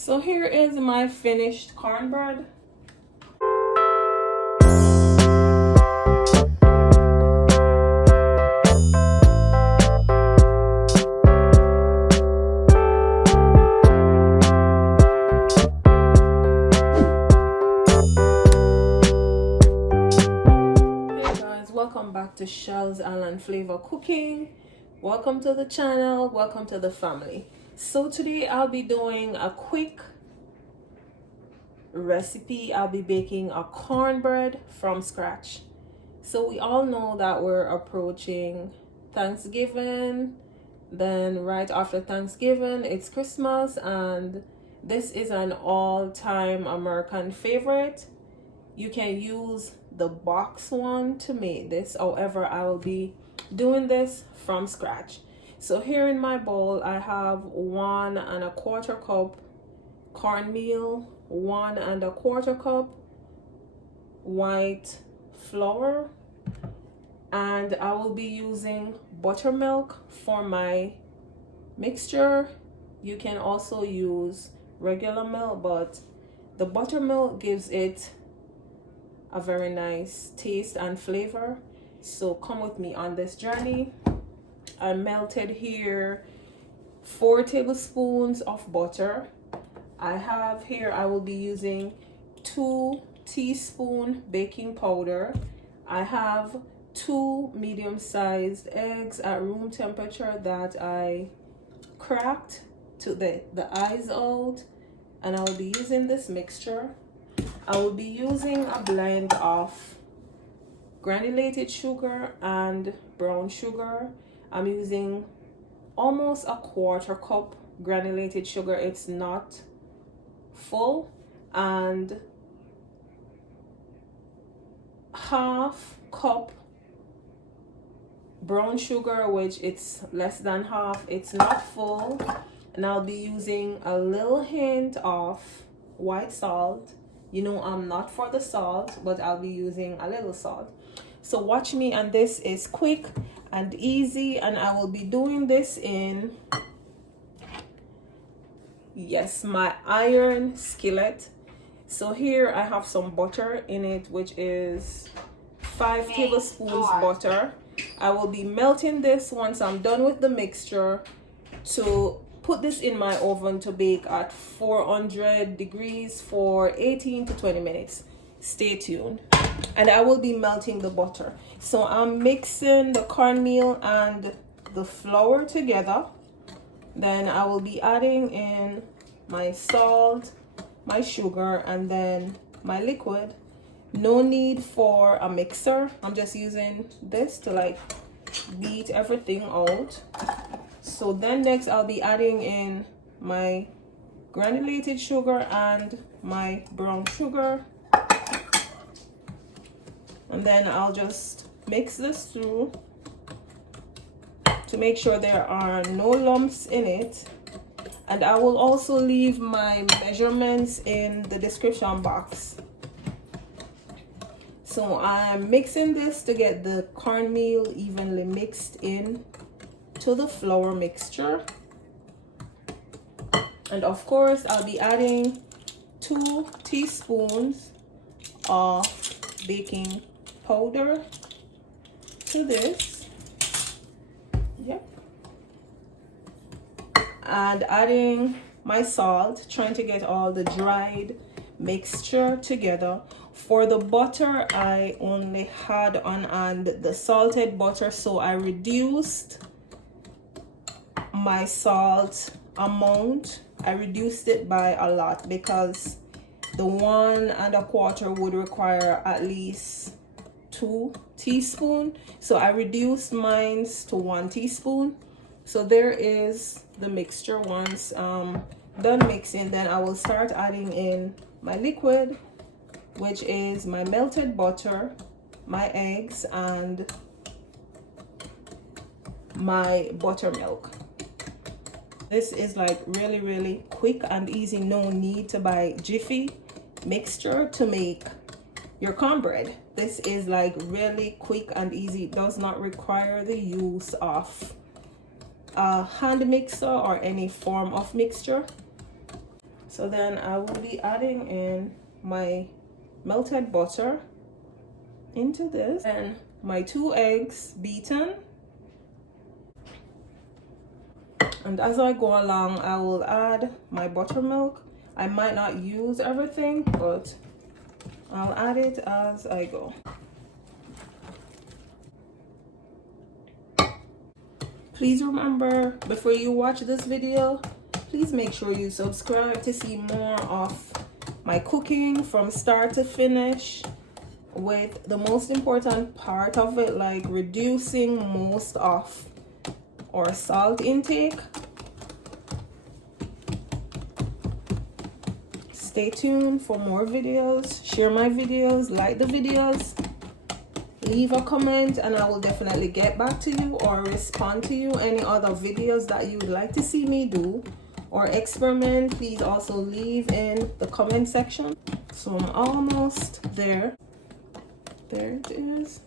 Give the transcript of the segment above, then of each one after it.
So here is my finished cornbread. Hey guys, welcome back to Shell's Island Flavor Cooking. Welcome to the channel, welcome to the family. So today I'll be doing a quick recipe. I'll be baking a cornbread from scratch. So we all know that we're approaching Thanksgiving, then right after Thanksgiving it's Christmas, and this is an all-time American favorite. You can use the box one to make this, however I will be doing this from scratch. So here in my bowl I have 1 1/4 cup cornmeal, 1 1/4 cup white flour, and I will be using buttermilk for my mixture. You can also use regular milk, but the buttermilk gives it a very nice taste and flavor. So come with me on this journey. I melted here 4 tablespoons of butter. I will be using 2 teaspoons baking powder. I have 2 medium-sized eggs at room temperature that I cracked to the eyes out, and I will be using this mixture. I will be using a blend of granulated sugar and brown sugar. I'm using almost a 1/4 cup granulated sugar. It's not full, and 1/2 cup brown sugar, which it's less than half. It's not full. And I'll be using a little hint of white salt. You know, I'm not for the salt, but I'll be using a little salt. So watch me, and this is quick and easy, and I will be doing this in, yes, my iron skillet. So here I have some butter in it, which is 5 tablespoons butter. I will be melting this once I'm done with the mixture to put this in my oven to bake at 400 degrees for 18 to 20 minutes. Stay tuned. And I will be melting the butter. So I'm mixing the cornmeal and the flour together. Then I will be adding in my salt, my sugar, and then my liquid. No need for a mixer. I'm just using this to like beat everything out. So then next I'll be adding in my granulated sugar and my brown sugar. And then I'll just mix this through to make sure there are no lumps in it. And I will also leave my measurements in the description box. So I'm mixing this to get the cornmeal evenly mixed in to the flour mixture. And of course I'll be adding 2 teaspoons of baking powder to this. Yep. And adding my salt, trying to get all the dried mixture together. For the butter, I only had on and the salted butter, so I reduced my salt amount. I reduced it by a lot because the 1 1/4 would require at least 2 teaspoons. So I reduced mine to 1 teaspoon. So there is the mixture. Once done mixing, then I will start adding in my liquid, which is my melted butter, my eggs, and my buttermilk. This is like really quick and easy. No need to buy Jiffy mixture to make your cornbread. This is like really quick and easy. It does not require the use of a hand mixer or any form of mixture. So then I will be adding in my melted butter into this, and my 2 eggs beaten. And as I go along, I will add my buttermilk. I might not use everything, but I'll add it as I go. Please remember, before you watch this video, please make sure you subscribe to see more of my cooking from start to finish, with the most important part of it, like reducing most of our salt intake. Stay tuned for more videos. Share my videos, like the videos, leave a comment, and I will definitely get back to you or respond to you. Any other videos that you would like to see me do or experiment, please also leave in the comment section. So I'm almost there. There it is.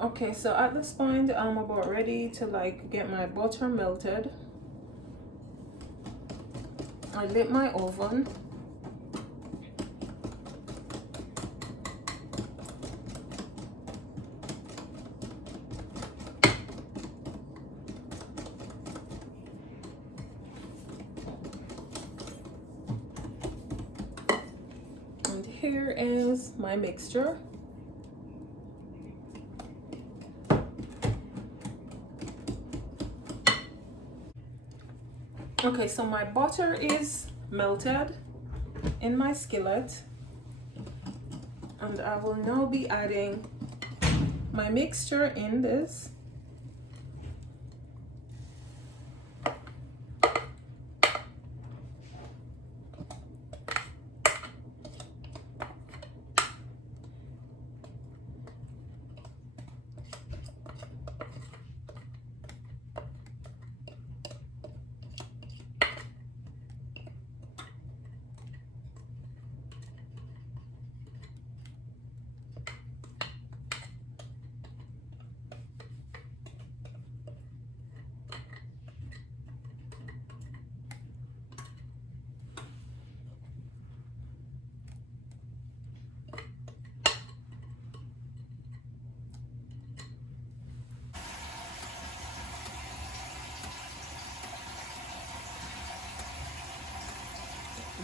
Okay, so at this point, I'm about ready to like get my butter melted. I lit my oven. And here is my mixture. Okay, so my butter is melted in my skillet, and I will now be adding my mixture in this.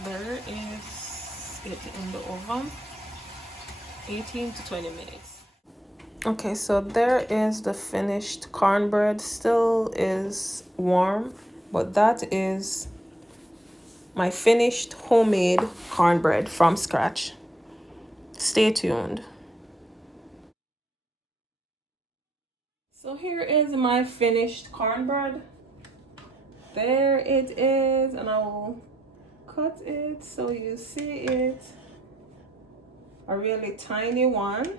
There is it in the oven, 18 to 20 minutes. Okay, so there is the finished cornbread. Still is warm, but that is my finished homemade cornbread from scratch. Stay tuned. So here is my finished cornbread. There it is, and I will cut it so you see it. A really tiny one.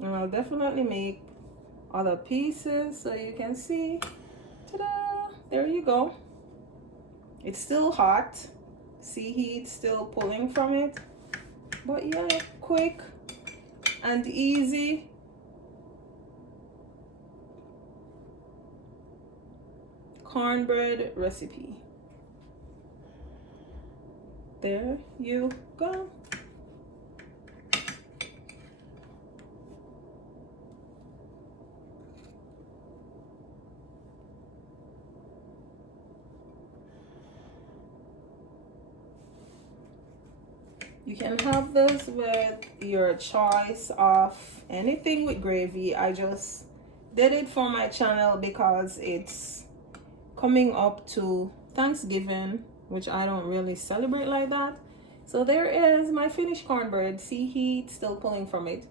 And I'll definitely make other pieces so you can see. Ta-da! There you go. It's still hot. See, heat still pulling from it. But yeah, quick and easy. Cornbread recipe. There you go. You can have this with your choice of anything with gravy. I just did it for my channel because it's coming up to Thanksgiving, which I don't really celebrate like that. So there is my finished cornbread. See, heat still pulling from it.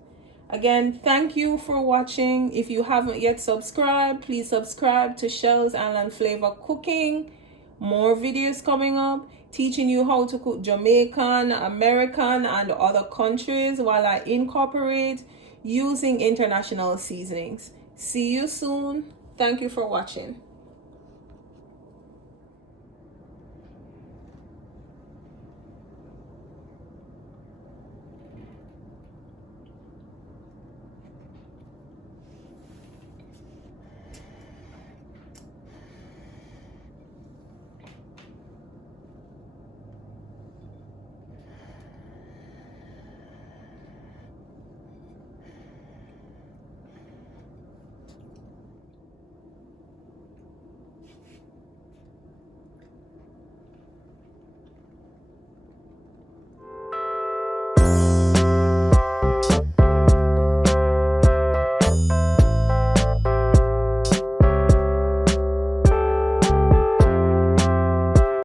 Again, thank you for watching. If you haven't yet subscribed, please subscribe to Shell's Island Flavor Cooking. More videos coming up teaching you how to cook Jamaican, American, and other countries while I incorporate using international seasonings. See you soon. Thank you for watching.